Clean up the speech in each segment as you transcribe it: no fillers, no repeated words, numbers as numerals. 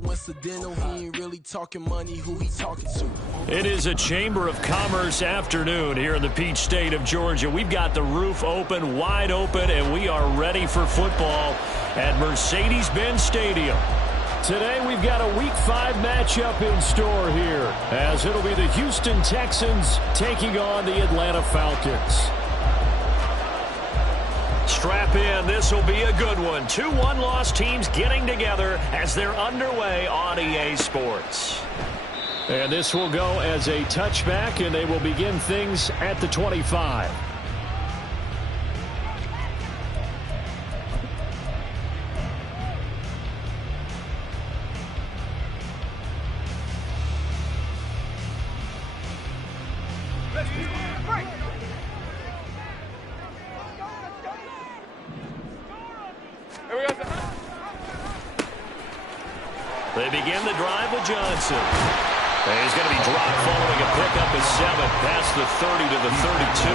coincidental. He ain't really talking money, who he talking to. It is a Chamber of Commerce afternoon here in the Peach State of Georgia. We've got the roof open, wide open, and we are ready for football at Mercedes-Benz Stadium. Today we've got a Week 5 matchup in store here, as it'll be the Houston Texans taking on the Atlanta Falcons. Strap in, this will be a good one. Two one-loss teams getting together as they're underway on EA Sports. And this will go as a touchback, and they will begin things at the 25. They begin the drive with Johnson. And he's going to be dropped following a pickup of 7 past the 30 to the 32.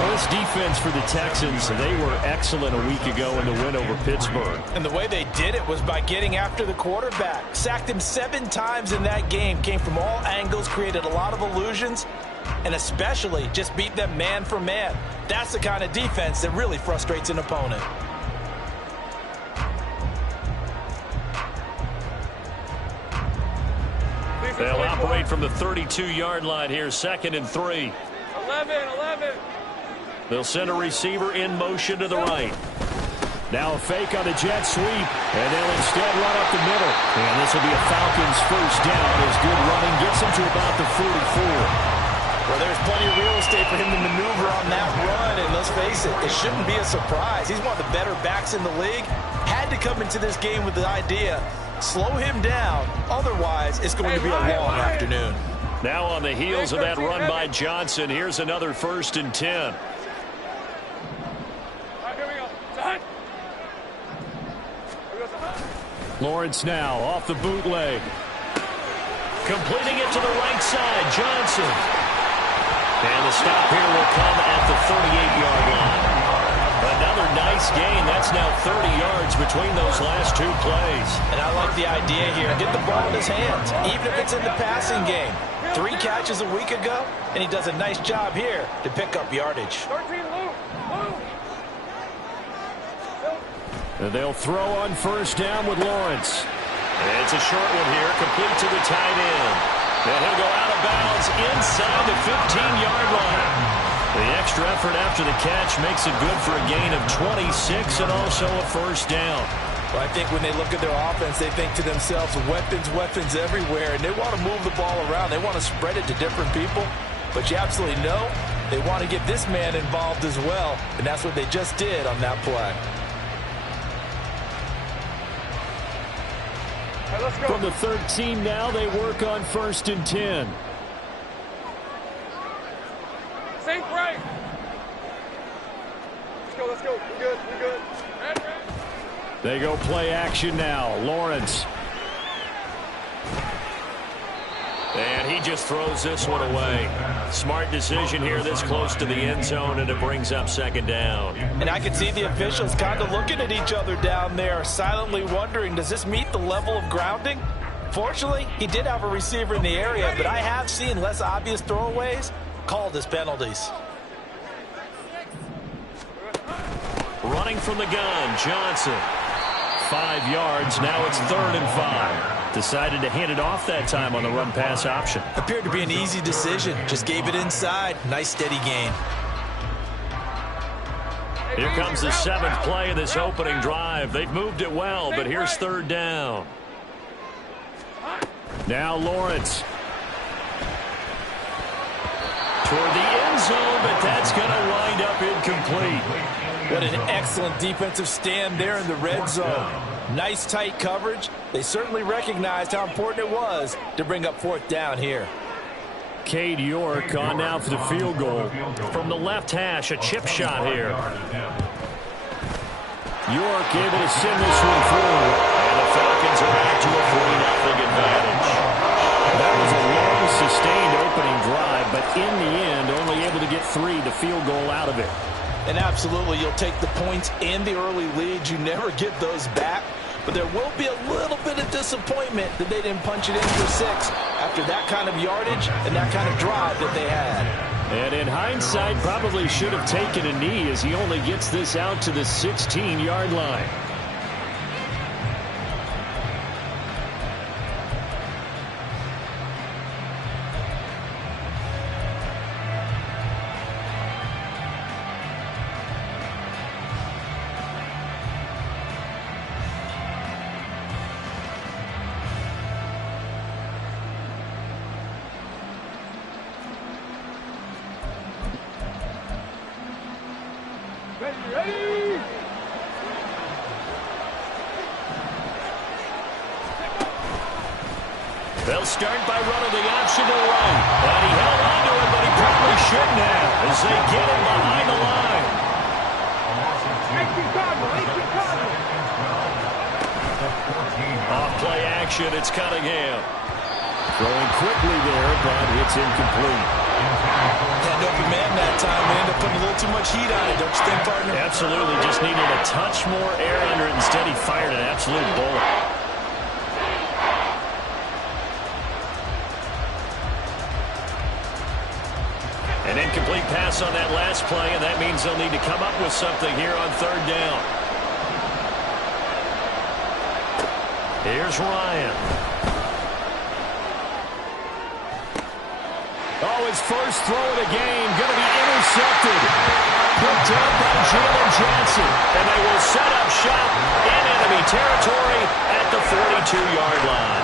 Well, this defense for the Texans, they were excellent a week ago in the win over Pittsburgh. And the way they did it was by getting after the quarterback. Sacked him 7 times in that game. Came from all angles, created a lot of illusions, and especially just beat them man for man. That's the kind of defense that really frustrates an opponent. They'll operate from the 32-yard line here, 2nd and 3. 11. They'll send a receiver in motion to the right. Now a fake on the jet sweep, and they'll instead run up the middle. And this will be a Falcons first down as good running gets him to about the 44. Well, there's plenty of real estate for him to maneuver on that run, and let's face it, it shouldn't be a surprise. He's one of the better backs in the league. Had to come into this game with the idea, slow him down, otherwise it's going to be a long afternoon. Now on the heels of that run by Johnson, here's another 1st and 10. Lawrence now off the bootleg. Completing it to the right side, Johnson. And the stop here will come at the 38-yard line. Another nice gain. That's now 30 yards between those last 2 plays. And I like the idea here. Get the ball in his hands, even if it's in the passing game. 3 catches a week ago, and he does a nice job here to pick up yardage. And they'll throw on first down with Lawrence. And it's a short one here, complete to the tight end. And he'll go out of bounds inside the 15-yard line. The extra effort after the catch makes it good for a gain of 26 and also a first down. Well, I think when they look at their offense, they think to themselves, weapons everywhere, and they want to move the ball around. They want to spread it to different people. But you absolutely know they want to get this man involved as well, and that's what they just did on that play. From the 13 now, they work on 1st and 10. Sink right. Let's go. We're good. They go play action now. Lawrence. And he just throws this one away. Smart decision here this close to the end zone, and it brings up 2nd down. And I can see the officials kind of looking at each other down there, silently wondering, does this meet the level of grounding? Fortunately, he did have a receiver in the area, but I have seen less obvious throwaways called as penalties. Running from the gun, Johnson. 5 yards, now it's 3rd and 5. Decided to hand it off that time on the run-pass option. Appeared to be an easy decision. Just gave it inside. Nice, steady gain. Here comes the 7th play of this opening drive. They've moved it well, but here's 3rd down. Now Lawrence. Toward the end zone, but that's going to wind up incomplete. What an excellent defensive stand there in the red zone. Nice tight coverage. They certainly recognized how important it was to bring up 4th down here. Cade York on now for the field goal. From the left hash, a chip shot here. York able to send this one through. And the Falcons are back to a 3-0 advantage. That was a long, sustained opening drive, but in the end, only able to get 3, the field goal out of it. And absolutely, you'll take the points and the early leads. You never get those back. But there will be a little bit of disappointment that they didn't punch it in for 6 after that kind of yardage and that kind of drive that they had. And in hindsight, probably should have taken a knee as he only gets this out to the 16-yard line. They'll start by running the option to right. And he held on to it, but he probably shouldn't have as they get him behind the line. Off play action, it's Cunningham. Throwing quickly there, but it's incomplete. Had open man that time. They ended up putting a little too much heat on it, don't you think, partner? Absolutely, just needed a touch more air under it. Instead, he fired an absolute bullet. An incomplete pass on that last play, and that means they'll need to come up with something here on 3rd down. Here's Ryan. Oh, his first throw of the game going to be intercepted. Picked up by Jalen Johnson. And they will set up shop in enemy territory at the 42-yard line.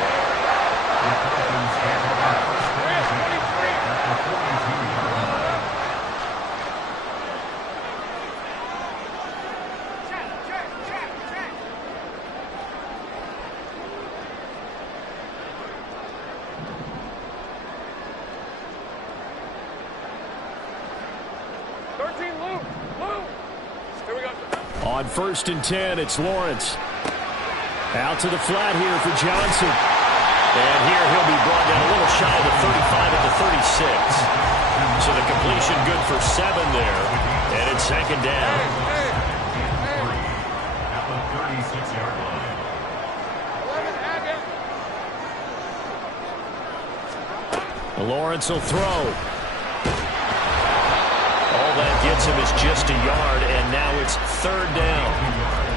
On 1st and 10, it's Lawrence. Out to the flat here for Johnson. And here he'll be brought down a little shy of the 35 at the 36. So the completion good for 7 there. And it's 2nd down. At the 36-yard line. Lawrence will throw. All that gets him is just a yard, and now it's 3rd down.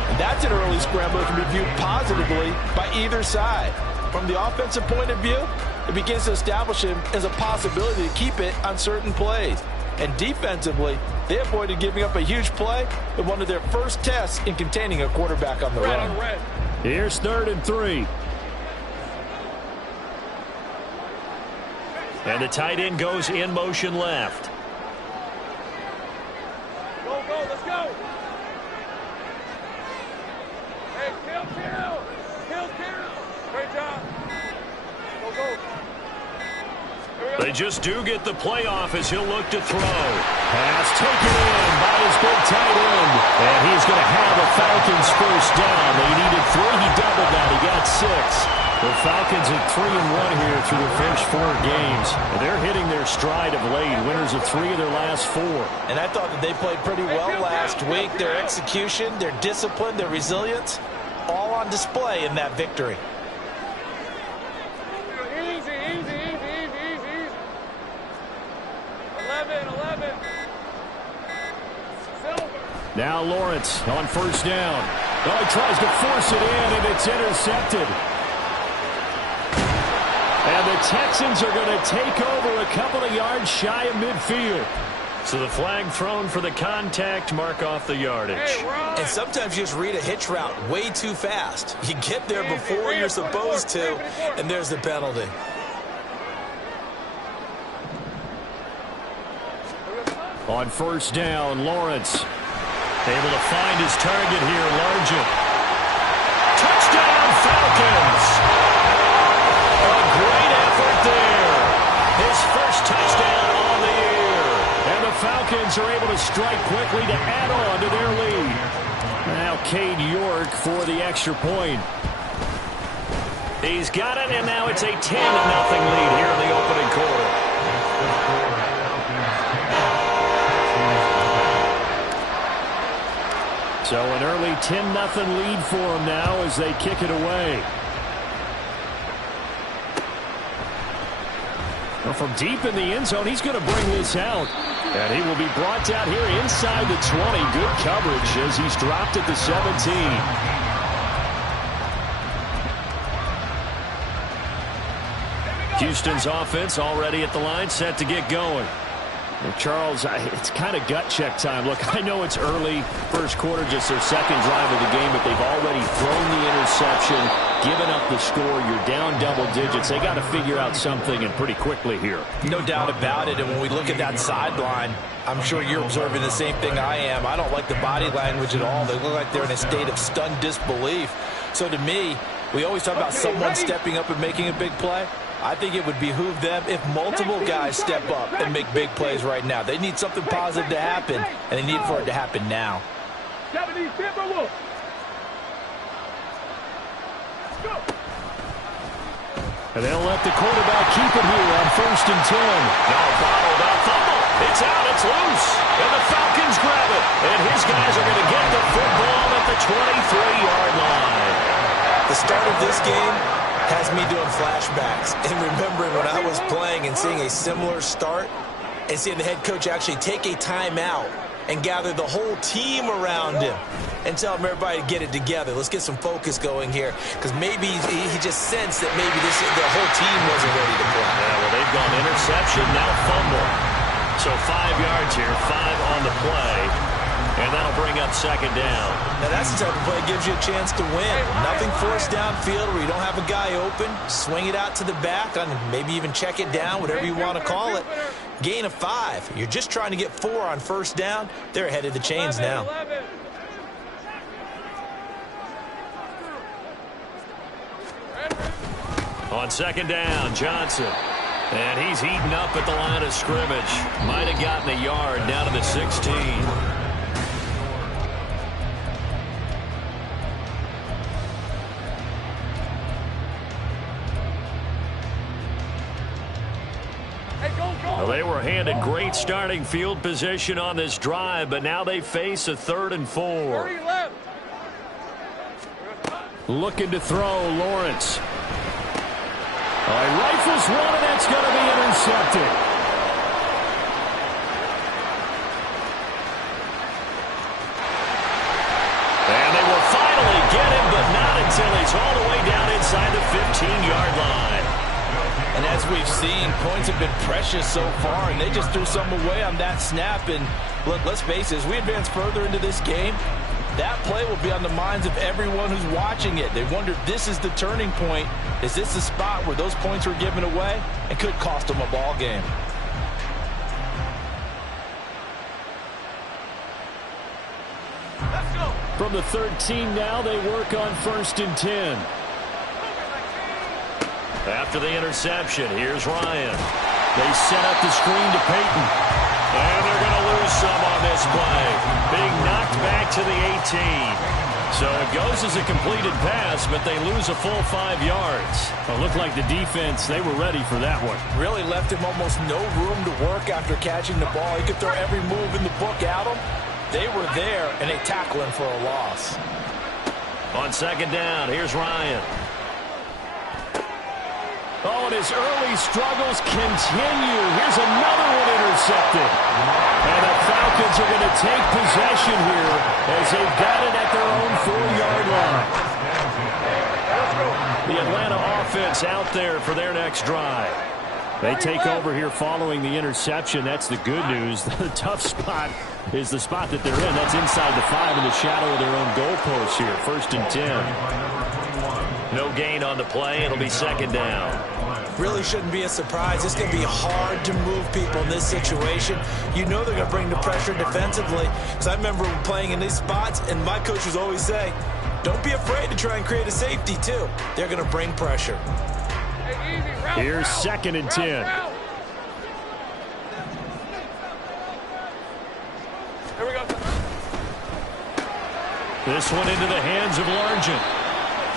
And that's an early scramble that can be viewed positively by either side. From the offensive point of view, it begins to establish him as a possibility to keep it on certain plays. And defensively, they avoided giving up a huge play in one of their first tests in containing a quarterback on the run. Here's 3rd and 3. And the tight end goes in motion left. Let's go. Hey, kill. Great job. Go. They just do get the playoff as he'll look to throw. Pass taken in by his big tight end. And he's going to have a Falcons first down. They needed 3. He doubled that. He got 6. The Falcons at 3-1 here through their first 4 games. And they're hitting their stride of late. Winners of 3 of their last 4. And I thought that they played pretty well last week. Their execution, their discipline, their resilience, all on display in that victory. Easy. 11. Now Lawrence on first down. Oh, he tries to force it in, and it's intercepted. And the Texans are going to take over a couple of yards shy of midfield. So the flag thrown for the contact, mark off the yardage. And sometimes you just read a hitch route way too fast. You get there before you're supposed to, and there's the penalty. On first down, Lawrence able to find his target here, Largent. Touchdown, Falcons! A great effort there. His first touchdown on the year. And the Falcons are able to strike quickly to add on to their lead. Now Cade York for the extra point. He's got it, and now it's a 10-0 lead here in the opening quarter. So an early 10-0 lead for them now as they kick it away. Well, from deep in the end zone, he's going to bring this out. And he will be brought down here inside the 20. Good coverage as he's dropped at the 17. Houston's offense already at the line, set to get going. Well, Charles, it's kind of gut check time. Look, I know it's early, first quarter, just their second drive of the game, but they've already thrown the interception, given up the score. You're down double digits. They got to figure out something, and pretty quickly here. No doubt about it, and when we look at that sideline, I'm sure you're observing the same thing I am. I don't like the body language at all. They look like they're in a state of stunned disbelief. So to me, we always talk about someone stepping up and making a big play. I think it would behoove them if multiple guys step up and make big plays right now. They need something positive to happen, and they need for it to happen now. And they'll let the quarterback keep it here on 1st and 10. Now bottled up, fumble. It's out, it's loose. And the Falcons grab it. And his guys are going to get the football at the 23-yard line. The start of this game has me doing flashbacks and remembering when I was playing and seeing a similar start and seeing the head coach actually take a timeout and gather the whole team around him and tell him everybody to get it together. Let's get some focus going here, because maybe he just sensed that maybe the whole team wasn't ready to play. Yeah, well, they've gone interception, now fumble. So 5 yards here, 5 on the play. And that'll bring up second down. Now that's the type of play that gives you a chance to win. Nothing forced downfield where you don't have a guy open. Swing it out to the back, and maybe even check it down, whatever you want to call it. Gain of 5. You're just trying to get 4 on first down. They're ahead of the chains now. On second down, Johnson. And he's heating up at the line of scrimmage. Might have gotten a yard down to the 16. Well, they were handed great starting field position on this drive, but now they face a 3rd and 4. Looking to throw, Lawrence. He rifles one, and that's going to be intercepted. And they will finally get him, but not until he's all the way down inside the 15-yard line. And as we've seen, points have been precious so far, and they just threw some away on that snap. And look, let's face it, as we advance further into this game, that play will be on the minds of everyone who's watching it. They wonder, this is the turning point. Is this the spot where those points were given away and could cost them a ball game? Let's go. From the 13 now, they work on 1st and 10. After the interception, here's Ryan. They set up the screen to Peyton. And they're going to lose some on this play. Being knocked back to the 18. So it goes as a completed pass, but they lose a full 5 yards. It looked like the defense, they were ready for that one. Really left him almost no room to work after catching the ball. He could throw every move in the book at him. They were there, and they tackle him for a loss. On second down, here's Ryan. Oh, and his early struggles continue. Here's another one intercepted. And the Falcons are going to take possession here as they've got it at their own 4-yard line. The Atlanta offense out there for their next drive. They take over here following the interception. That's the good news. The tough spot is the spot that they're in. That's inside the 5 in the shadow of their own goalpost here. 1st and 10. No gain on the play. It'll be second down. Really shouldn't be a surprise. It's going to be hard to move people in this situation. You know they're going to bring the pressure defensively. Because I remember playing in these spots, and my coaches always say, don't be afraid to try and create a safety, too. They're going to bring pressure. Here's 2nd and 10. Here we go. This one into the hands of Largent.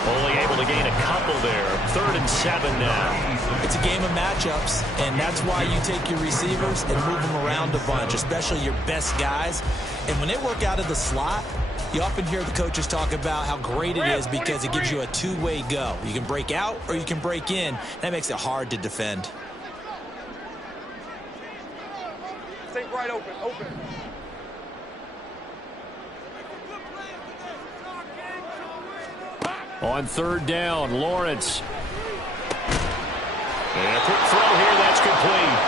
Only able to gain a couple there. 3rd and 7 now. It's a game of matchups, and that's why you take your receivers and move them around a bunch, especially your best guys. And when they work out of the slot, you often hear the coaches talk about how great it is because it gives you a two-way go. You can break out or you can break in. That makes it hard to defend. Stay right open, open. On third down, Lawrence. And a quick throw here, that's complete.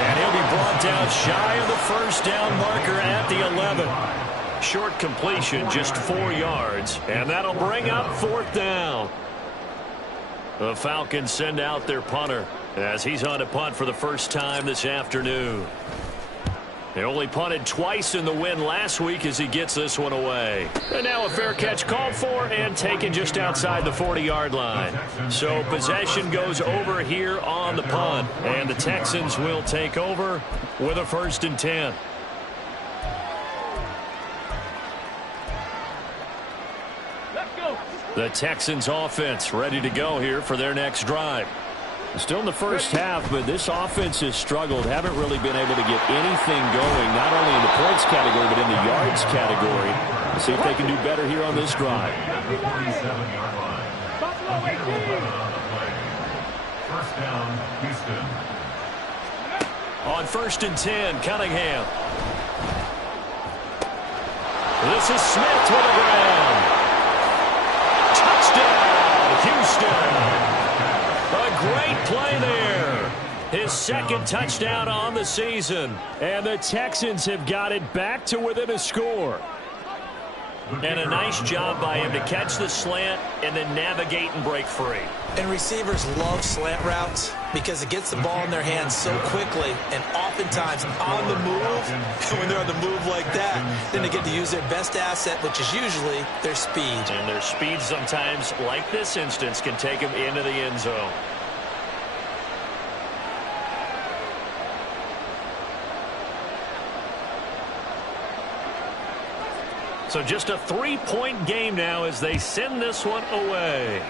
And he'll be brought down shy of the first down marker at the 11. Short completion, just 4 yards. And that'll bring up fourth down. The Falcons send out their punter as he's on to punt for the first time this afternoon. They only punted twice in the win last week as he gets this one away. And now a fair catch called for and taken just outside the 40-yard line. So possession goes over here on the punt. And the Texans will take over with a 1st and 10. Let's go. The Texans offense ready to go here for their next drive. Still in the first half, but this offense has struggled. Haven't really been able to get anything going, not only in the points category, but in the yards category. Let's see if they can do better here on this drive. 47-yard line. First down, Houston. On 1st and 10, Cunningham. This is Smith to the ground. Touchdown, Houston. A great play there. His 2nd touchdown on the season. And the Texans have got it back to within a score. And a nice job by him to catch the slant and then navigate and break free. And receivers love slant routes because it gets the ball in their hands so quickly and oftentimes on the move. And when they're on the move like that, then they get to use their best asset, which is usually their speed. And their speed sometimes, like this instance, can take them into the end zone. So just a 3-point game now as they send this one away.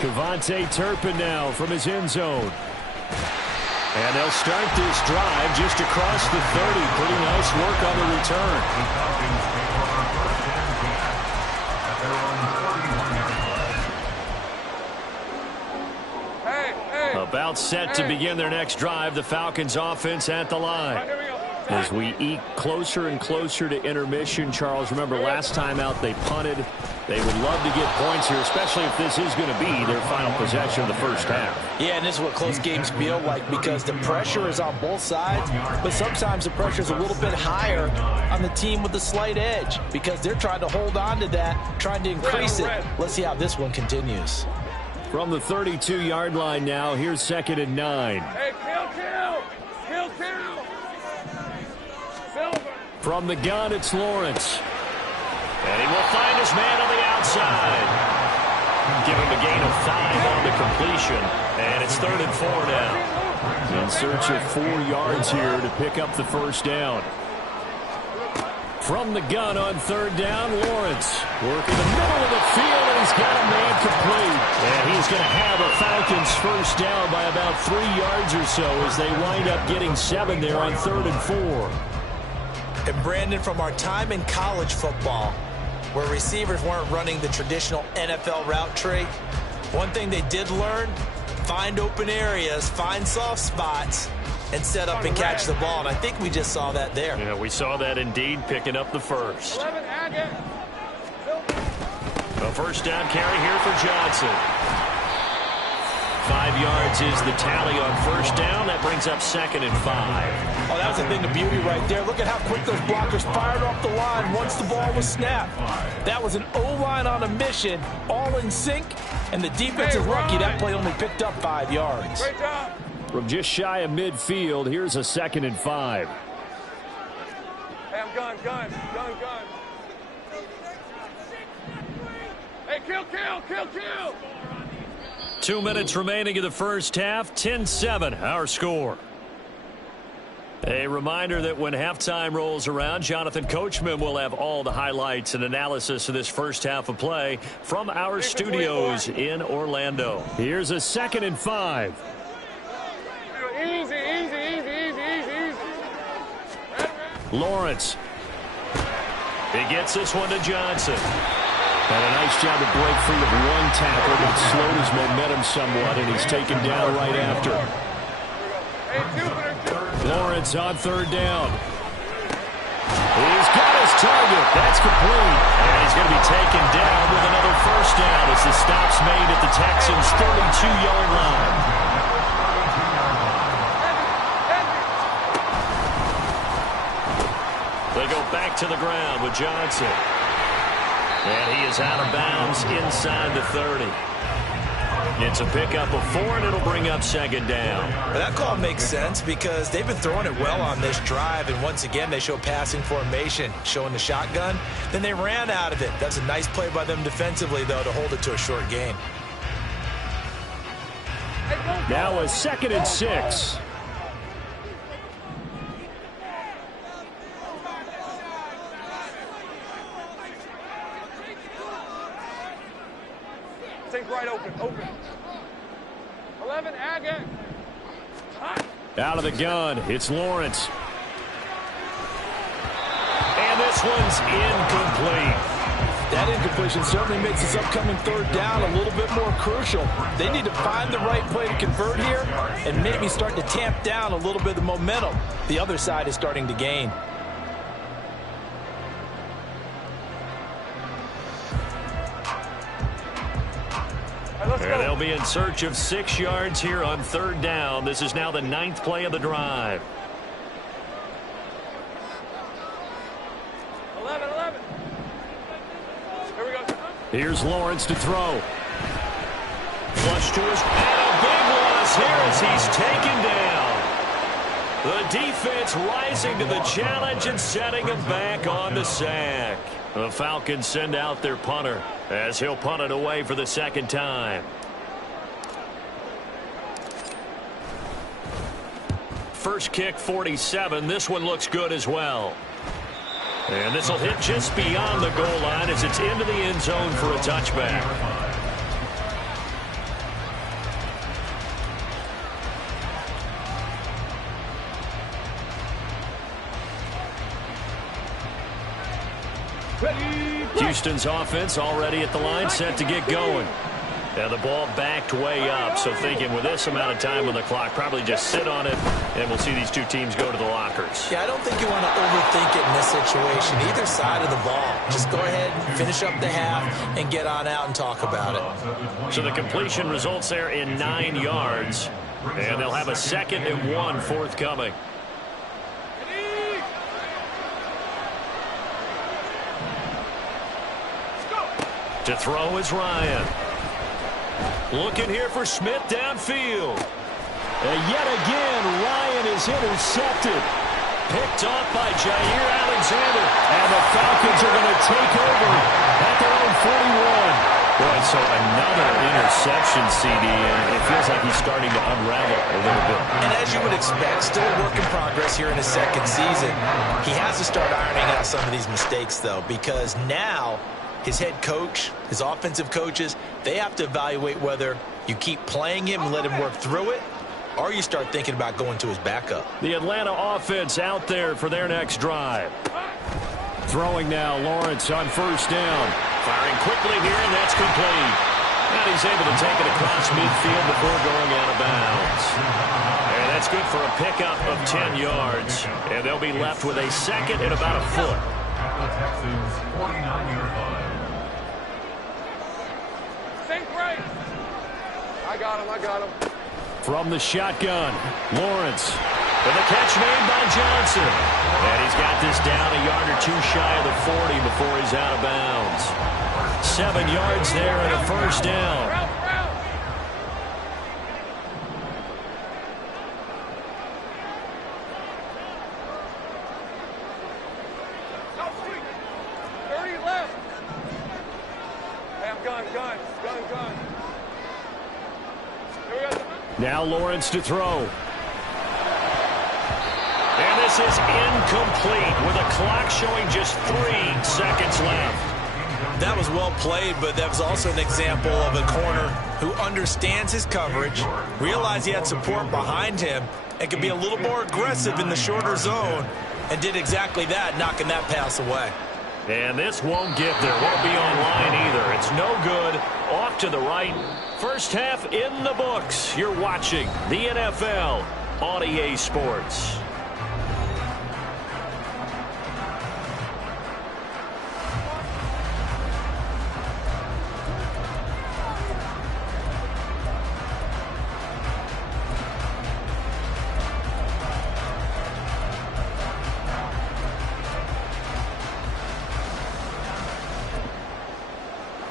Kevontae Turpin now from his end zone. And they'll start this drive just across the 30. Pretty nice work on the return. About set to begin their next drive. The Falcons offense at the line. As we eke closer and closer to intermission, Charles, remember last time out they punted. They would love to get points here, especially if this is going to be their final possession of the first half. Yeah, and this is what close games feel like because the pressure is on both sides, but sometimes the pressure is a little bit higher on the team with the slight edge because they're trying to hold on to that, trying to increase it. Let's see how this one continues. From the 32-yard line now, here's 2nd and 9. Hey, kill. Silver. From the gun, it's Lawrence. And he will find his man on the outside. Give him a gain of 5 on the completion. And it's 3rd and 4 now. In search of 4 yards here to pick up the first down. From the gun on 3rd down, Lawrence. Working the middle of the field, and he's got a man complete. And he's going to have a Falcons first down by about 3 yards or so as they wind up getting 7 there on 3rd and 4. And Brandon, from our time in college football, where receivers weren't running the traditional NFL route tree, one thing they did learn, find open areas, find soft spots, and set up and catch the ball. And I think we just saw that there. Yeah, we saw that indeed, picking up the first. 11, A first down carry here for Johnson. 5 yards is the tally on first down. That brings up 2nd and 5. Oh, that was a thing of beauty right there. Look at how quick those blockers fired off the line once the ball was snapped. That was an O-line on a mission, all in sync, and the defense is lucky that play only picked up 5 yards. Great job. From just shy of midfield, here's a 2nd and 5. Hey, I'm gun. Hey, kill. 2 minutes remaining in the first half, 10-7, our score. A reminder that when halftime rolls around, Jonathan Coachman will have all the highlights and analysis of this first half of play from our studios in Orlando. Here's a 2nd and 5. Easy. Lawrence. He gets this one to Johnson. Had a nice job to break free of one tackle, but it slowed his momentum somewhat, and he's taken down right after. Lawrence on third down. He's got his target. That's complete. And he's going to be taken down with another first down as the stop's made at the Texans' 32-yard line. They go back to the ground with Johnson. And he is out of bounds inside the 30. It's a pickup of 4, and it'll bring up second down. Well, that call makes sense because they've been throwing it well on this drive, and once again they show passing formation, showing the shotgun. Then they ran out of it. That's a nice play by them defensively, though, to hold it to a short gain. Now a 2nd and 6. Think right open. 11, Agate. Out of the gun, it's Lawrence. And this one's incomplete. That incompletion certainly makes this upcoming third down a little bit more crucial. They need to find the right play to convert here and maybe start to tamp down a little bit of the momentum the other side is starting to gain. And they'll be in search of 6 yards here on third down. This is now the 9th play of the drive. 11. Here we go. Here's Lawrence to throw. Flush to his... And a big loss here as he's taken down. The defense rising to the challenge and setting him back on the sack. The Falcons send out their punter as he'll punt it away for the 2nd time. First kick, 47. This one looks good as well. And this will hit just beyond the goal line as it's into the end zone for a touchback. Houston's offense already at the line, set to get going. And the ball backed way up, so thinking with this amount of time on the clock, probably just sit on it, and we'll see these two teams go to the lockers. Yeah, I don't think you want to overthink it in this situation, either side of the ball. Just go ahead and finish up the half and get on out and talk about it. So the completion results there in 9 yards, and they'll have a 2nd and 1 forthcoming. To throw is Ryan. Looking here for Smith downfield. And yet again, Ryan is intercepted. Picked off by Jair Alexander. And the Falcons are going to take over at their own 41. Boy, so another interception, CD, and it feels like he's starting to unravel a little bit. And as you would expect, still a work in progress here in his 2nd season. He has to start ironing out some of these mistakes, though, because now his head coach, his offensive coaches, they have to evaluate whether you keep playing him and let him work through it, or you start thinking about going to his backup. The Atlanta offense out there for their next drive. Throwing now, Lawrence on first down. Firing quickly here, and that's complete. And he's able to take it across midfield before going out of bounds. And that's good for a pickup of 10 yards. And they'll be left with a 2nd and about a foot. The Texans' 49-yard line. Think right. I got him. From the shotgun, Lawrence. And the catch made by Johnson. And he's got this down a yard or 2 shy of the 40 before he's out of bounds. 7 yards there and a first down. Route. 30 left. Hey, I'm gun. Here we go. Now Lawrence to throw. And this is incomplete with a clock showing just 3 seconds left. That was well played, but that was also an example of a corner who understands his coverage, realized he had support behind him, and could be a little more aggressive in the shorter zone, and did exactly that, knocking that pass away. And this won't get there. Won't be online either. It's no good. Off to the right. First half in the books. You're watching the NFL on EA Sports.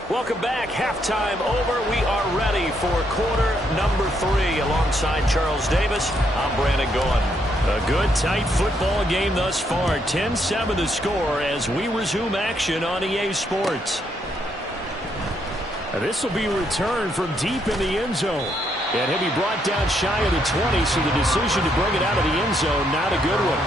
Welcome back. Halftime over. We are ready for quarter number 3. Alongside Charles Davis, I'm Brandon Gaughan. A good, tight football game thus far. 10-7 the score as we resume action on EA Sports. This will be returned from deep in the end zone. And he'll be brought down shy of the 20, so the decision to bring it out of the end zone, not a good one.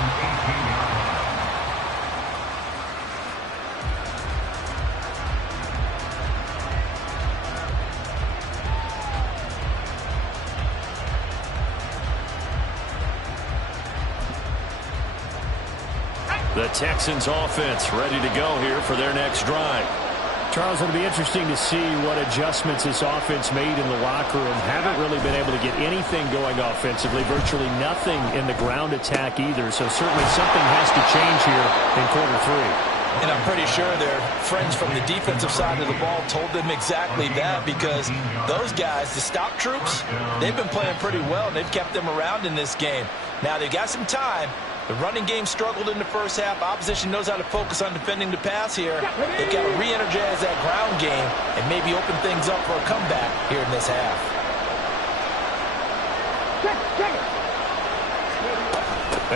The Texans offense ready to go here for their next drive. Charles, it'll be interesting to see what adjustments this offense made in the locker room. Haven't really been able to get anything going offensively, virtually nothing in the ground attack either. So certainly something has to change here in quarter 3. And I'm pretty sure their friends from the defensive side of the ball told them exactly that, because those guys, the stop troops, they've been playing pretty well, and they've kept them around in this game. Now they've got some time. The running game struggled in the first half. Opposition knows how to focus on defending the pass here. They've got to re-energize that ground game and maybe open things up for a comeback here in this half.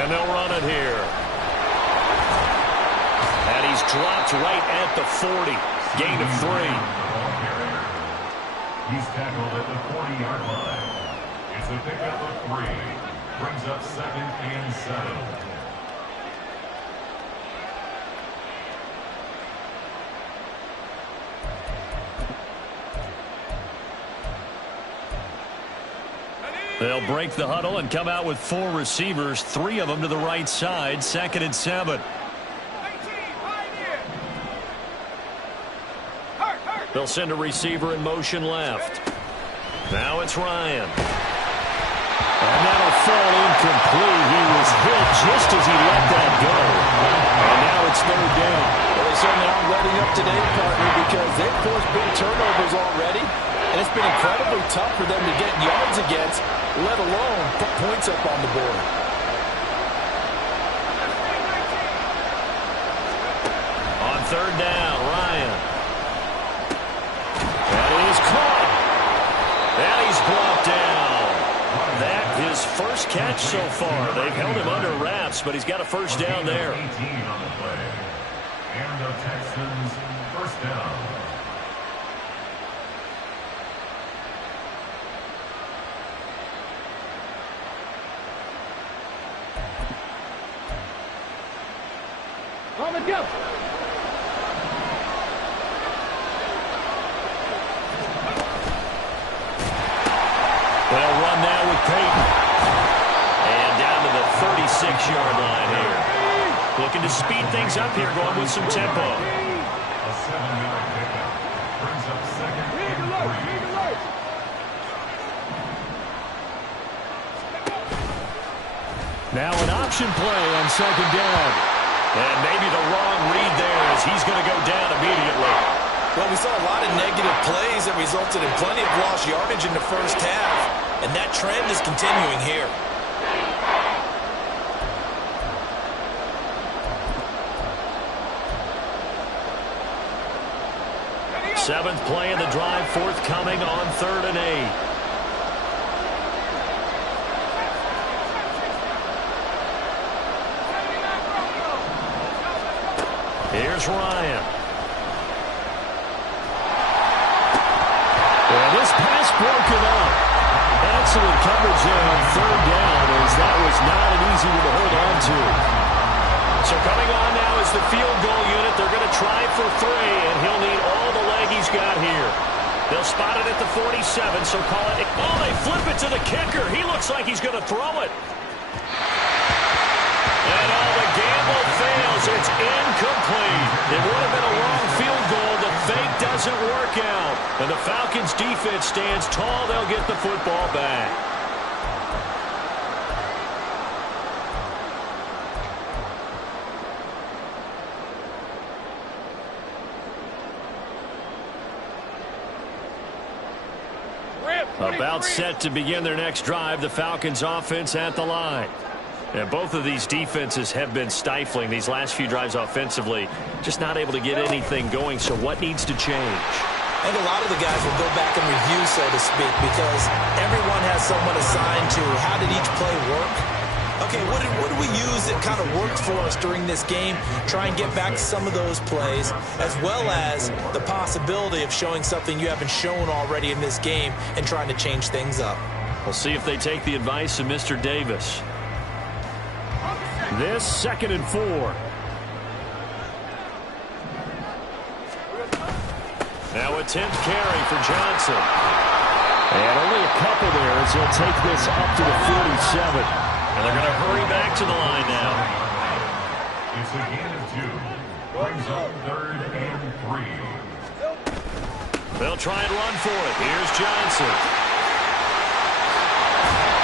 And they'll run it here. And he's dropped right at the 40. Gain of 3. He's tackled at the 40-yard line. It's a pickup of 3. Brings up 2nd and 7. They'll break the huddle and come out with 4 receivers, 3 of them to the right side. 2nd and 7. They'll send a receiver in motion left. Now it's Ryan. And that'll fall incomplete. He was hit just as he let that go. And now it's 3rd down. Well, they certainly aren't letting up today, partner, because they've forced big turnovers already. And it's been incredibly tough for them to get yards against, let alone put points up on the board. On 3rd down, Ryan. That is caught. And he's brought down. That his first catch so far. They've held him under wraps, but he's got a 1st down there. 18 on the play. And the Texans 1st down. On the jump. They'll run now with Peyton. And down to the 36-yard line here. Looking to speed things up here, going with some tempo. A 7-yard pickup. Brings up 2nd and 3. Now an option play on 2nd down. And maybe the wrong read there as he's going to go down immediately. Well, we saw a lot of negative plays that resulted in plenty of lost yardage in the first half, and that trend is continuing here. Seventh play of the drive, forthcoming on 3rd and 8. Here's Ryan. And this pass broken up. Excellent coverage there on 3rd down, as that was not an easy one to hold on to. So coming on now is the field goal unit. They're going to try for 3, and he'll need all the leg he's got here. They'll spot it at the 47, so call it. Oh, they flip it to the kicker. He looks like he's going to throw it. And the gamble fails. It's incomplete. It would have been a long field goal. The fake doesn't work out. And the Falcons defense stands tall. They'll get the football back. About set to begin their next drive. The Falcons offense at the line. And both of these defenses have been stifling these last few drives offensively. Just not able to get anything going. So what needs to change? I think a lot of the guys will go back and review, so to speak, because everyone has someone assigned to how did each play work. Okay, what did we use that kind of worked for us during this game? Try and get back to some of those plays, as well as the possibility of showing something you haven't shown already in this game and trying to change things up. We'll see if they take the advice of Mr. Davis. This 2nd and 4. Now a 10th carry for Johnson. And only a couple there as he'll take this up to the 47. And they're going to hurry back to the line now. It's a gain of 2. Brings up 3rd and 3. They'll try and run for it. Here's Johnson.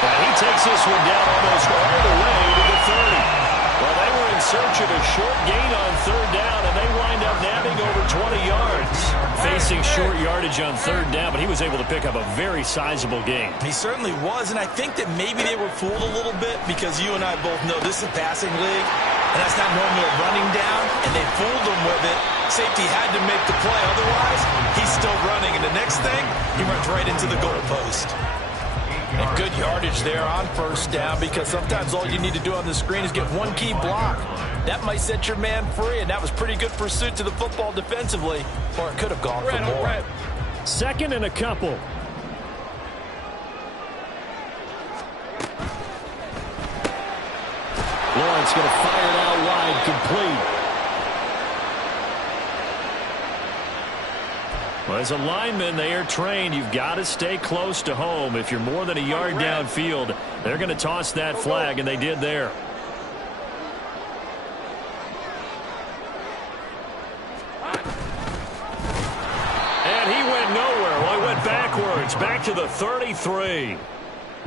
And he takes this one down almost all the way to the 30. Well, they were in search of a short gain on 3rd down, and they wind up nabbing over 20 yards. Facing short yardage on 3rd down, but he was able to pick up a very sizable gain. He certainly was, and I think that maybe they were fooled a little bit because you and I both know this is a passing league, and that's not normally a running down, and they fooled him with it. Safety had to make the play. Otherwise, he's still running, and the next thing, he runs right into the goalpost. And good yardage there on 1st down because sometimes all you need to do on the screen is get one key block. That might set your man free, and that was pretty good pursuit to the football defensively, or it could have gone for more. 2nd and a couple. Lawrence going to fire it out wide, complete. Well, as a lineman, they are trained. You've got to stay close to home. If you're more than a yard downfield, they're going to toss that flag, and they did there. And he went nowhere. Well, he went backwards, back to the 33.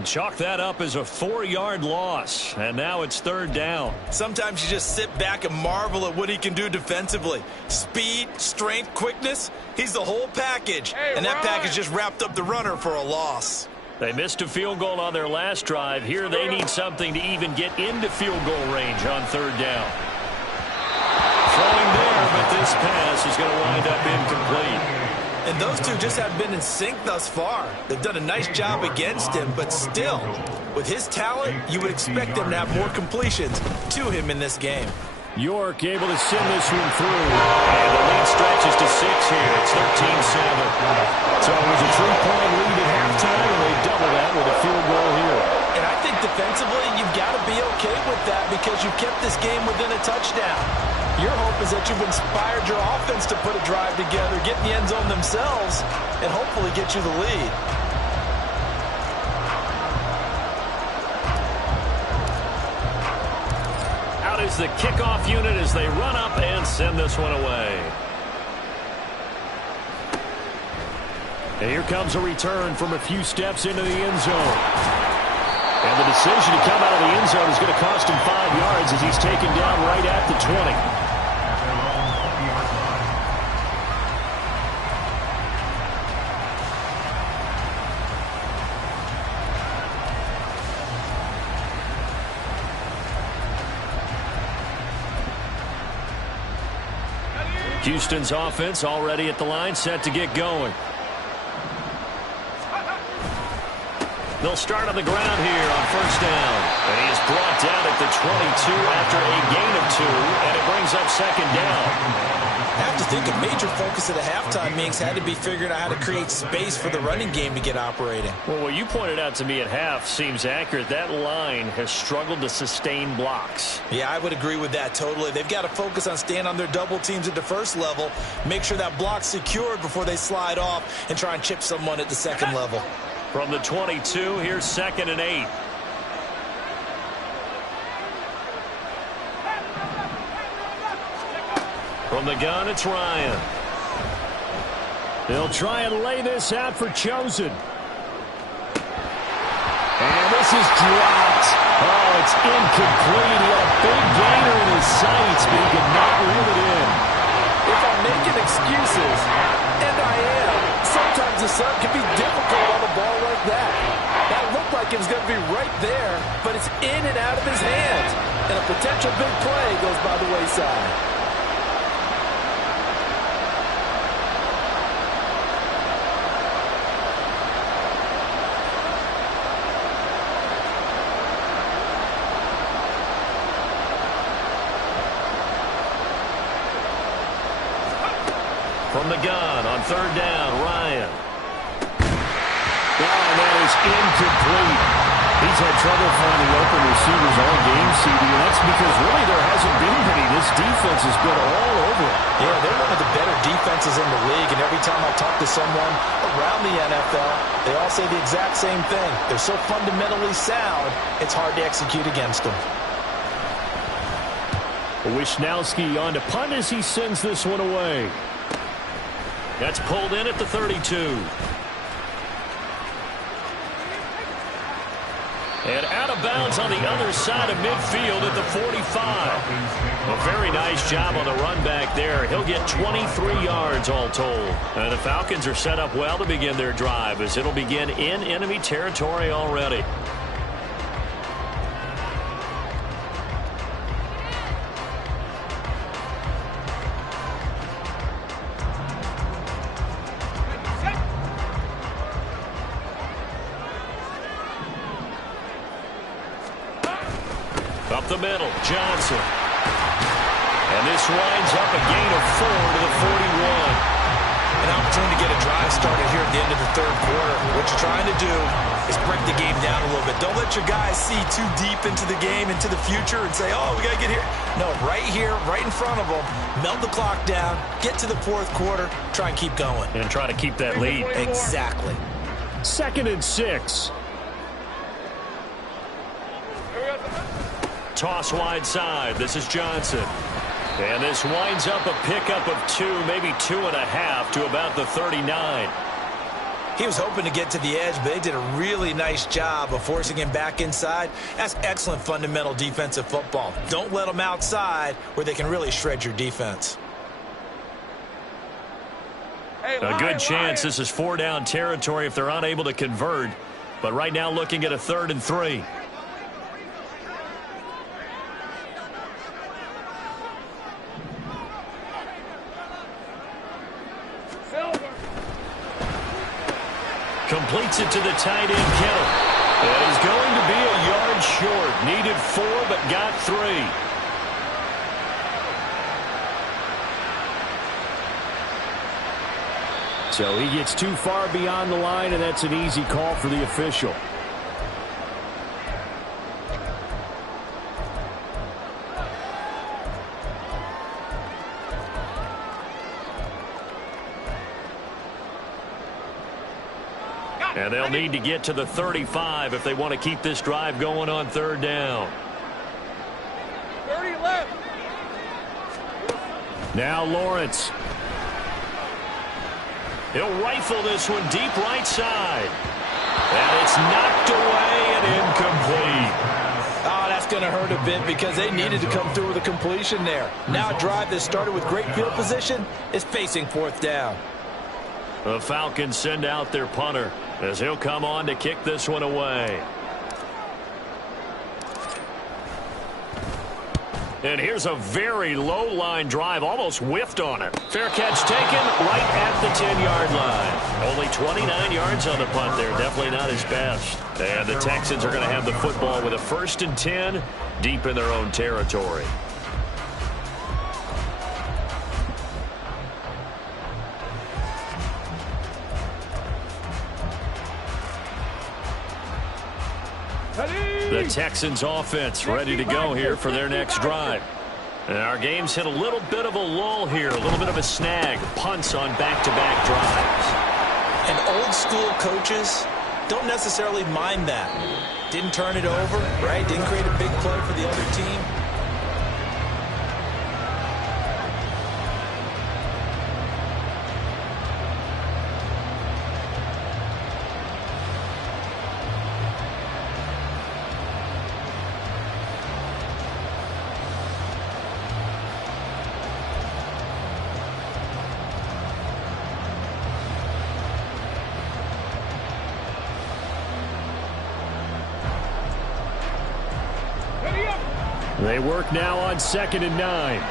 Chalk that up as a 4-yard loss, and now it's 3rd down. Sometimes you just sit back and marvel at what he can do defensively. Speed, strength, quickness, he's the whole package. And that package just wrapped up the runner for a loss. They missed a field goal on their last drive. Here they need something to even get into field goal range on 3rd down. Throwing there, but this pass is going to wind up incomplete. And those two just haven't been in sync thus far. They've done a nice job against him, but still, with his talent, you would expect them to have more completions to him in this game. York able to send this one through. And the lead stretches to 6 here. It's 13-7. So it was a 3-point lead at halftime, and they double that with a field goal here. And I think defensively, you've got to be okay with that because you've kept this game within a touchdown. Your hope is that you've inspired your offense to put a drive together, get in the end zone themselves, and hopefully get you the lead. Out is the kickoff unit as they run up and send this one away. And here comes a return from a few steps into the end zone. And the decision to come out of the end zone is going to cost him 5 yards as he's taken down right at the 20. Houston's offense already at the line, set to get going. They'll start on the ground here on 1st down. And he is brought down at the 22 after a gain of 2, and it brings up 2nd down. I have to think a major focus at the halftime meetings had to be figuring out how to create space for the running game to get operating. Well, what you pointed out to me at half seems accurate. That line has struggled to sustain blocks. Yeah, I would agree with that totally. They've got to focus on staying on their double teams at the 1st level, make sure that block's secured before they slide off and try and chip someone at the 2nd level. From the 22, here's 2nd and 8. From the gun, it's Ryan. They'll try and lay this out for Chosen. And this is dropped. Oh, it's incomplete. He had a big gainer in his sights, but he could not reel it in. If I'm making excuses, and I am, sometimes the sun can be difficult on a ball like thinking is going to be right there, but it's in and out of his hands. And a potential big play goes by the wayside. From the gun on third down, Ryan. And that is incomplete. He's had trouble finding open receivers all game, CD, and that's because really there hasn't been many. This defense has been all over it. Yeah, they're one of the better defenses in the league, and every time I talk to someone around the NFL, they all say the exact same thing. They're so fundamentally sound, it's hard to execute against them. Wisnowski on to punt as he sends this one away. That's pulled in at the 32. And out of bounds on the other side of midfield at the 45. A very nice job on the run back there. He'll get 23 yards all told. And the Falcons are set up well to begin their drive as it'll begin in enemy territory already. Up the middle, Johnson. And this winds up a gain of 4 to the 41. An opportunity to get a drive started here at the end of the third quarter. What you're trying to do is break the game down a little bit. Don't let your guys see too deep into the game, into the future, and say, oh, we got to get here. No, right here, right in front of them, melt the clock down, get to the fourth quarter, try and keep going. And try to keep that lead. Exactly. 2nd and 6. Toss wide side. This is Johnson. And this winds up a pickup of 2, maybe 2.5 to about the 39. He was hoping to get to the edge, but they did a really nice job of forcing him back inside. That's excellent fundamental defensive football. Don't let them outside where they can really shred your defense. A good chance this is 4-down territory if they're unable to convert. But right now looking at a 3rd and 3. Completes it to the tight end, Kittle. That is going to be a yard short. Needed 4, but got 3. So he gets too far beyond the line, and that's an easy call for the official. And they'll need to get to the 35 if they want to keep this drive going on 3rd down. 30 left. Now Lawrence. He'll rifle this one deep right side. And it's knocked away and incomplete. Oh, that's going to hurt a bit because they needed to come through with a completion there. Now a drive that started with great field position is facing 4th down. The Falcons send out their punter as he'll come on to kick this one away. And here's a very low-line drive, almost whiffed on it. Fair catch taken right at the 10-yard line. Only 29 yards on the punt there, definitely not his best. And the Texans are going to have the football with a 1st and 10 deep in their own territory. The Texans offense ready to go here for their next drive. And our game's hit a little bit of a lull here, a little bit of a snag. Punts on back-to-back drives. And old school coaches don't necessarily mind that. Didn't turn it over, right? Didn't create a big play for the other team. They work now on 2nd and 9.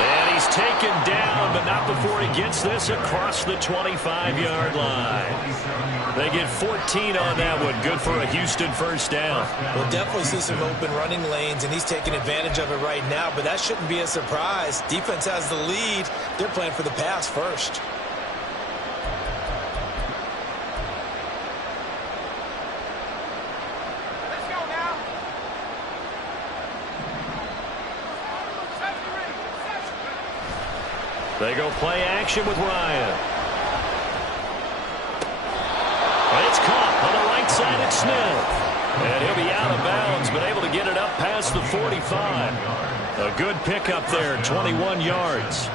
And he's taken down, but not before he gets this across the 25-yard line. They get 14 on that one. Good for a Houston first down. We'll definitely see some open running lanes, and he's taking advantage of it right now, but that shouldn't be a surprise. Defense has the lead. They're playing for the pass first. They go play action with Ryan. And it's caught on the right side at Smith. And he'll be out of bounds, but able to get it up past the 45. A good pickup there, 21 yards.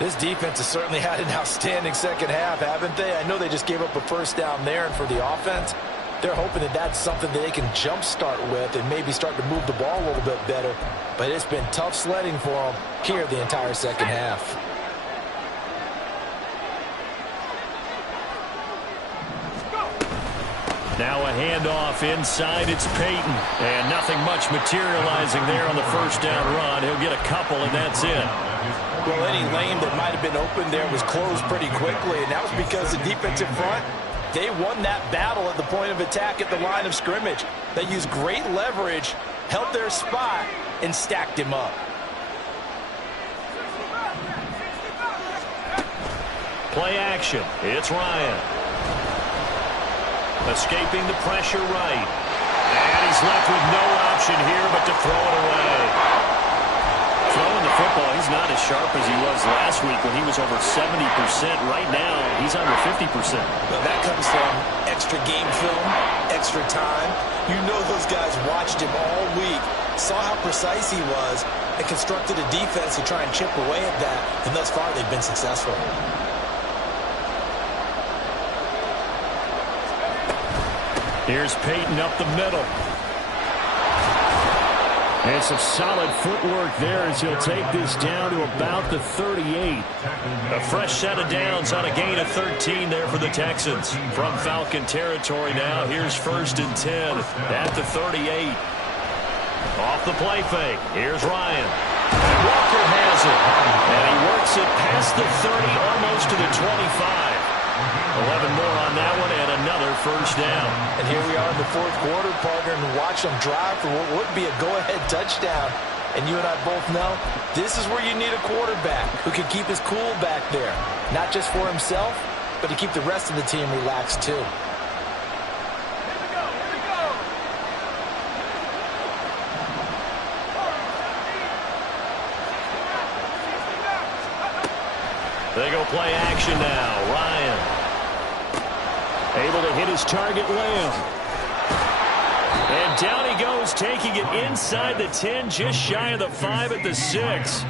This defense has certainly had an outstanding second half, haven't they? I know they just gave up a first down there, and for the offense, they're hoping that that's something that they can jumpstart with and maybe start to move the ball a little bit better. But it's been tough sledding for them here the entire second half. Now a handoff inside. It's Peyton. And nothing much materializing there on the first down run. He'll get a couple, and that's it. Well, any lane that might have been open there was closed pretty quickly, and that was because the defensive front, they won that battle at the point of attack at the line of scrimmage. They used great leverage, held their spot, and stacked him up. Play action. It's Ryan. Escaping the pressure right. And he's left with no option here but to throw it away. Throwing the football, he's not as sharp as he was last week when he was over 70%. Right now, he's under 50%. Well, that comes from extra game film, extra time. You know those guys watched him all week, saw how precise he was, and constructed a defense to try and chip away at that. And thus far, they've been successful. Here's Peyton up the middle. And some solid footwork there as he'll take this down to about the 38. A fresh set of downs on a gain of 13 there for the Texans. From Falcon territory now, here's 1st and 10 at the 38. Off the play fake. Here's Ryan. And Walker has it. And he works it past the 30, almost to the 25. 11 more on that one, and another first down. And here we are in the fourth quarter, partner, and watch them drive for what would be a go-ahead touchdown. And you and I both know this is where you need a quarterback who can keep his cool back there. Not just for himself, but to keep the rest of the team relaxed too. They go play action now. Ryan. Able to hit his target, Lamb. And down he goes, taking it inside the 10, just shy of the 5 at the 6.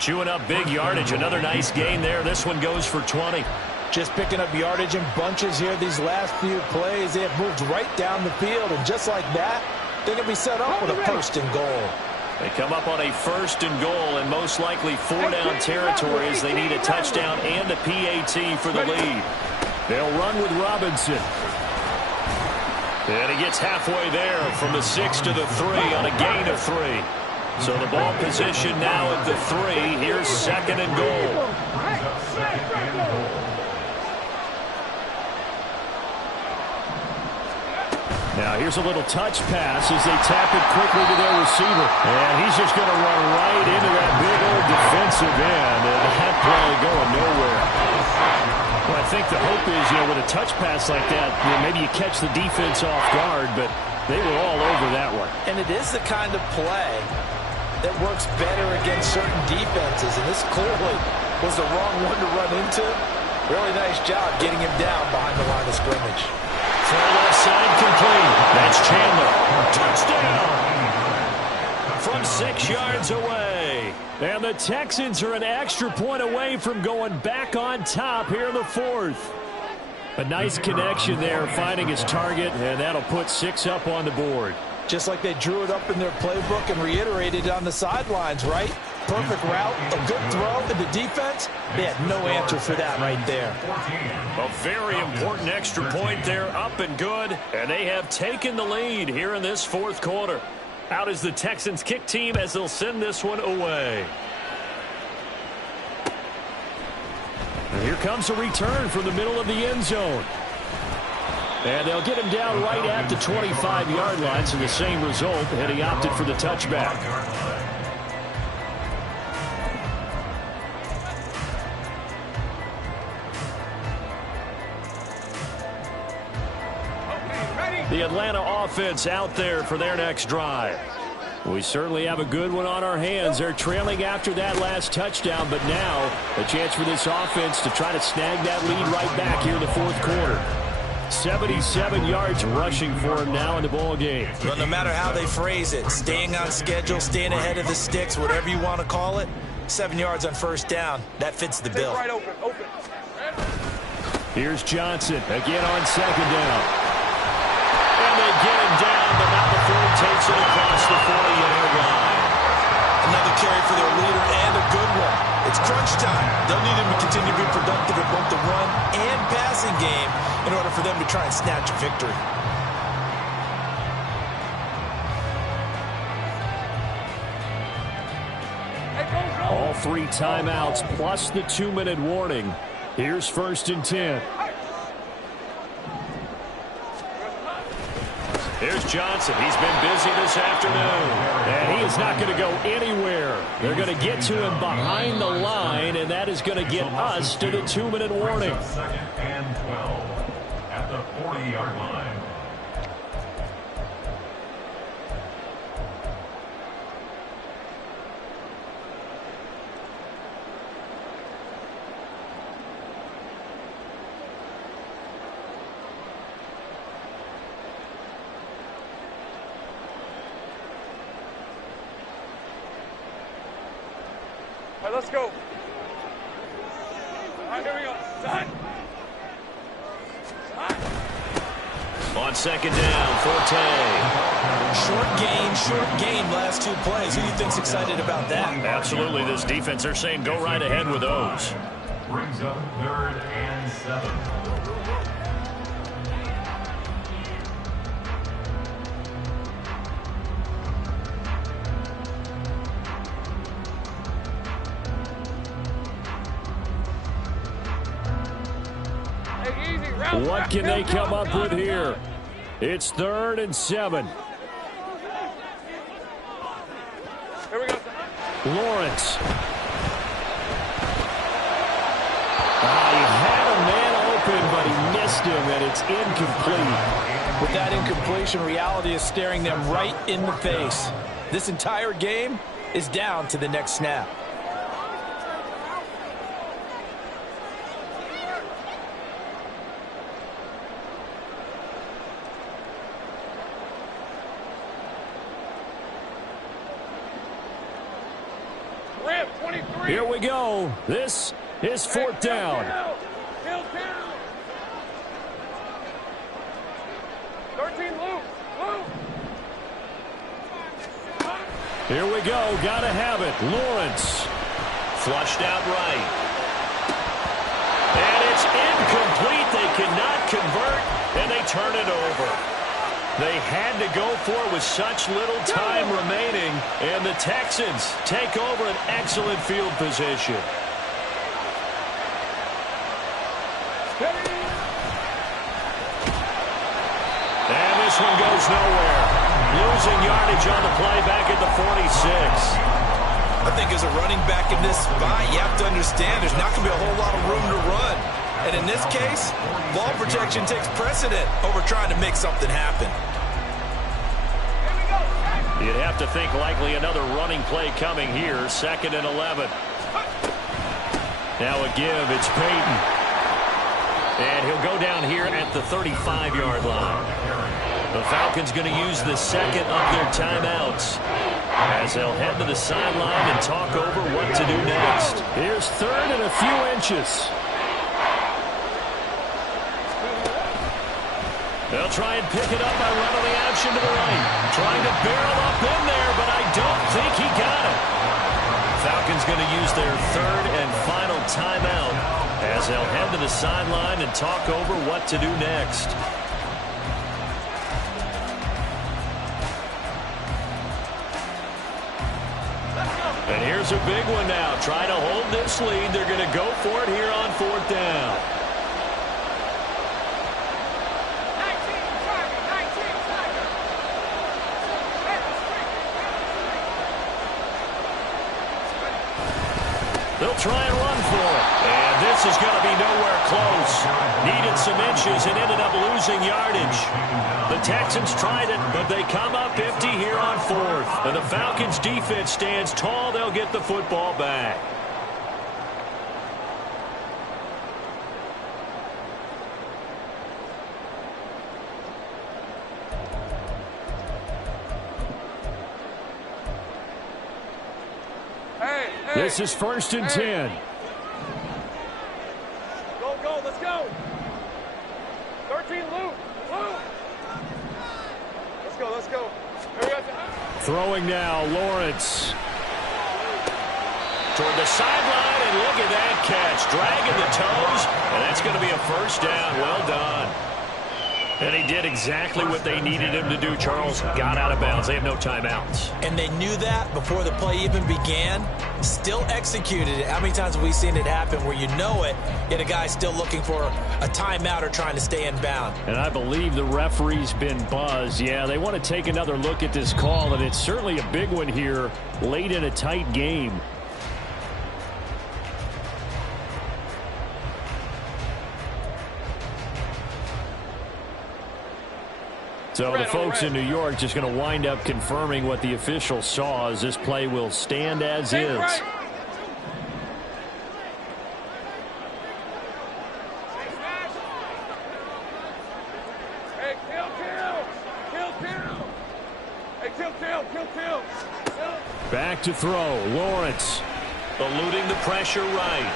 Chewing up big yardage. Another nice gain there. This one goes for 20. Just picking up yardage in bunches here these last few plays. They have moved right down the field, and just like that, they're going to be set up with a 1st and goal. They come up on a 1st and goal, and most likely 4-down territory as they need a touchdown and a PAT for the lead. They'll run with Robinson. And he gets halfway there from the 6 to the 3 on a gain of 3. So the ball position now at the 3. Here's 2nd and goal. Now here's a little touch pass as they tap it quickly to their receiver. And he's just going to run right into that big old defensive end. And that play going nowhere. Well, I think the hope is, with a touch pass like that, maybe you catch the defense off guard, but they were all over that one. And it is the kind of play that works better against certain defenses, and this clearly was the wrong one to run into. Really nice job getting him down behind the line of scrimmage. Throw left side complete. That's Chandler. Touchdown! From 6 yards away. And the Texans are an extra point away from going back on top here in the 4th. A nice connection there, finding his target, and that'll put 6 up on the board. just like they drew it up in their playbook and reiterated it on the sidelines, right? Perfect route, a good throw in the defense. They had no answer for that right there. A very important extra point there, up and good. And they have taken the lead here in this fourth quarter. Out is the Texans kick team as they'll send this one away. And here comes a return from the middle of the end zone. And they'll get him down right at the 25-yard line, so the same result, and he opted for the touchback. The Atlanta offense out there for their next drive. We certainly have a good one on our hands. They're trailing after that last touchdown, but now a chance for this offense to try to snag that lead right back here in the fourth quarter. 77 yards rushing for him now in the ball game. Well, no matter how they phrase it, staying on schedule, staying ahead of the sticks, whatever you want to call it, 7 yards on first down, that fits the bill. Right open. Here's Johnson again on second down. And they get him down, but not before he takes it across the 40-yard line. Another carry for their leader and a good one. It's crunch time. They'll need him to continue to be productive in both the run and passing game in order for them to try and snatch a victory. All 3 timeouts plus the 2-minute warning. Here's 1st and 10. Here's Johnson. He's been busy this afternoon. And he is not going to go anywhere. They're going to get to him behind the line, and that is going to get us to the 2-minute warning. 2nd and 12 at the 40-yard line. All right, let's go. All right, here we go. Time. On 2nd down, Forte. Short game, last 2 plays. Who do you think's excited about that? Absolutely, this defense, they're saying go right ahead with those. Brings up 3rd and 7. What can they come up with here? It's 3rd and 7. Here we go. Lawrence. He had a man open, but he missed him, and it's incomplete. With that incompletion, reality is staring them right in the face. This entire game is down to the next snap. Here we go. This is 4th down. 13, Luke. Here we go. Gotta have it. Lawrence. Flushed out right. And it's incomplete. They cannot convert, and they turn it over. They had to go for it with such little time remaining, and the Texans take over an excellent field position. And this one goes nowhere. Losing yardage on the play back at the 46. I think as a running back in this spot, you have to understand there's not going to be a whole lot of room to run. And in this case, ball protection takes precedent over trying to make something happen. You'd have to think likely another running play coming here. 2nd and 11. Now a give. It's Peyton. And he'll go down here at the 35-yard line. The Falcons going to use the 2nd of their timeouts as they'll head to the sideline and talk over what to do next. Here's 3rd and a few inches. They'll try and pick it up by running the option to the right. Trying to barrel up in there, but I don't think he got it. Falcons going to use their third and final timeout as they'll head to the sideline and talk over what to do next. And here's a big one now. Try to hold this lead. They're going to go for it here on 4th down. They'll try and run for it. And this is going to be nowhere close. Needed some inches and ended up losing yardage. The Texans tried it, but they come up empty here on 4th. And the Falcons defense stands tall. They'll get the football back. This is 1st and 10. Go, let's go. 13, Luke. Let's go. Here we go. Throwing now, Lawrence. Toward the sideline, and look at that catch. Dragging the toes, and that's going to be a 1st down. Well done. And he did exactly what they needed him to do, Charles. Got out of bounds. They have no timeouts. And they knew that before the play even began. Still executed it. How many times have we seen it happen where you know it, yet a guy's still looking for a timeout or trying to stay in bound? And I believe the referee's been buzzed. Yeah, they want to take another look at this call, and it's certainly a big one here late in a tight game. So the folks in New York just going to wind up confirming what the officials saw, as this play will stand as is. Back to throw. Lawrence eluding the pressure right.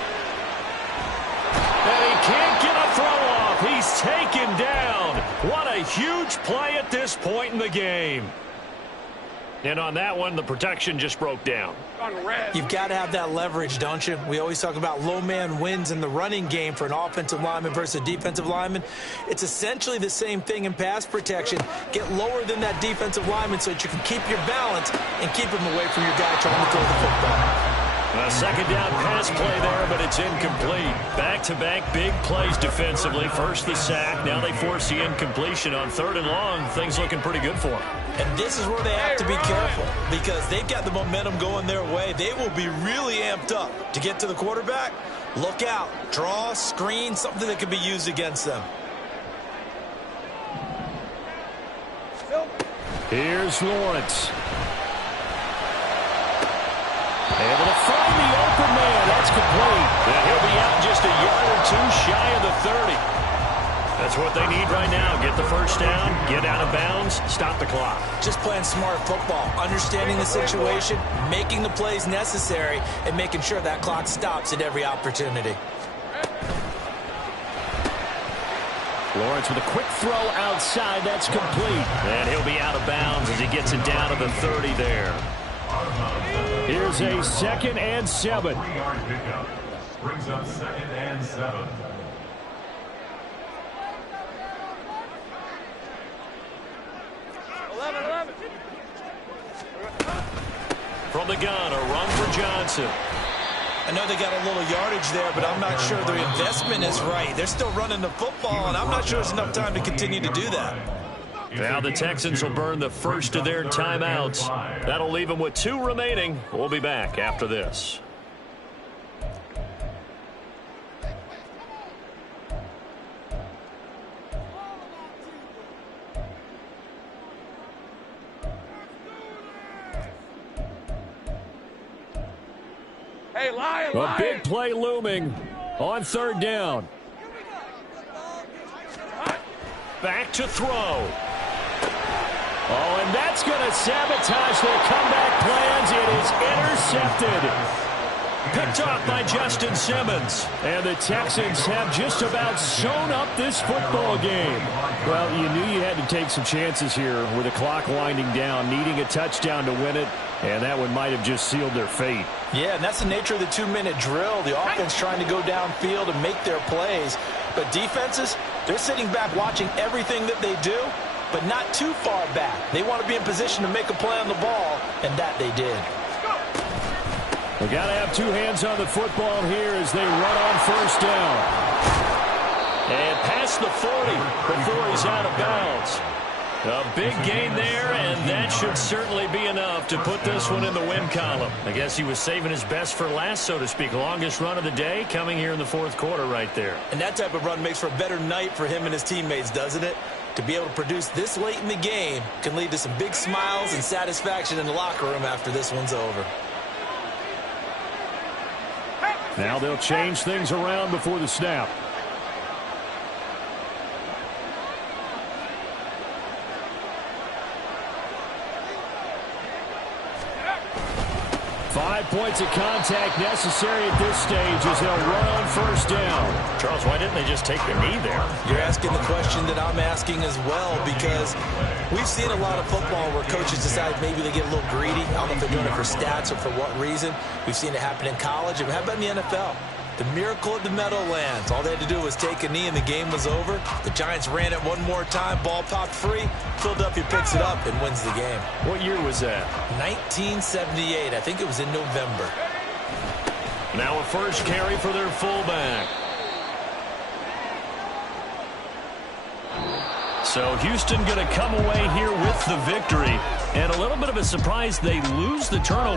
And he can't get a throw off. He's taken down. What a huge play at this point in the game. And on that one, the protection just broke down. You've got to have that leverage, don't you? We always talk about low man wins in the running game for an offensive lineman versus a defensive lineman. It's essentially the same thing in pass protection. Get lower than that defensive lineman so that you can keep your balance and keep him away from your guy trying to throw the football. A 2nd down pass play there, but it's incomplete. Back-to-back big plays defensively. First the sack, now they force the incompletion on 3rd and long. Things looking pretty good for them. And this is where they have to be careful because they've got the momentum going their way. They will be really amped up to get to the quarterback. Look out. Draw, screen, something that can be used against them. Here's Lawrence. Able to find the open man. That's complete. And he'll be out just a yard or two shy of the 30. That's what they need right now. Get the 1st down, get out of bounds, stop the clock. Just playing smart football, understanding the situation, making the plays necessary, and making sure that clock stops at every opportunity. Lawrence with a quick throw outside. That's complete. And he'll be out of bounds as he gets it down to the 30 there. Here's a 2nd and 7. 3-yard pickup brings up 2nd and 7. From the gun, a run for Johnson. I know they got a little yardage there, but I'm not sure the investment is right. They're still running the football, and I'm not sure there's enough time to continue to do that. Now the Texans will burn the first of their timeouts. That'll leave them with 2 remaining. We'll be back after this. Hey, Lion, A big play looming on 3rd down. Back to throw. Oh, and that's going to sabotage their comeback plans. It is intercepted. Picked off by Justin Simmons. And the Texans have just about sewn up this football game. Well, you knew you had to take some chances here with the clock winding down, needing a touchdown to win it, and that one might have just sealed their fate. Yeah, and that's the nature of the 2-minute drill. The offense trying to go downfield and make their plays. But defenses, they're sitting back watching everything that they do, but not too far back. They want to be in position to make a play on the ball, and that they did. We got to have two hands on the football here as they run on first down. And past the 40 before he's out of bounds. A big gain there, and that should certainly be enough to put this one in the win column. I guess he was saving his best for last, so to speak. Longest run of the day coming here in the fourth quarter right there. And that type of run makes for a better night for him and his teammates, doesn't it? To be able to produce this late in the game can lead to some big smiles and satisfaction in the locker room after this one's over. Now they'll change things around before the snap. Five points of contact necessary at this stage as they'll run on first down. Charles, why didn't they just take the knee there? You're asking the question that I'm asking as well, because we've seen a lot of football where coaches decide maybe they get a little greedy. I don't know if they're doing it for stats or for what reason. We've seen it happen in college. And how about in the NFL? The miracle of the Meadowlands. All they had to do was take a knee and the game was over. The Giants ran it one more time. Ball popped free. Philadelphia picks it up and wins the game. What year was that? 1978. I think it was in November. Now a first carry for their fullback. So Houston going to come away here with the victory. And a little bit of a surprise, they lose the turnover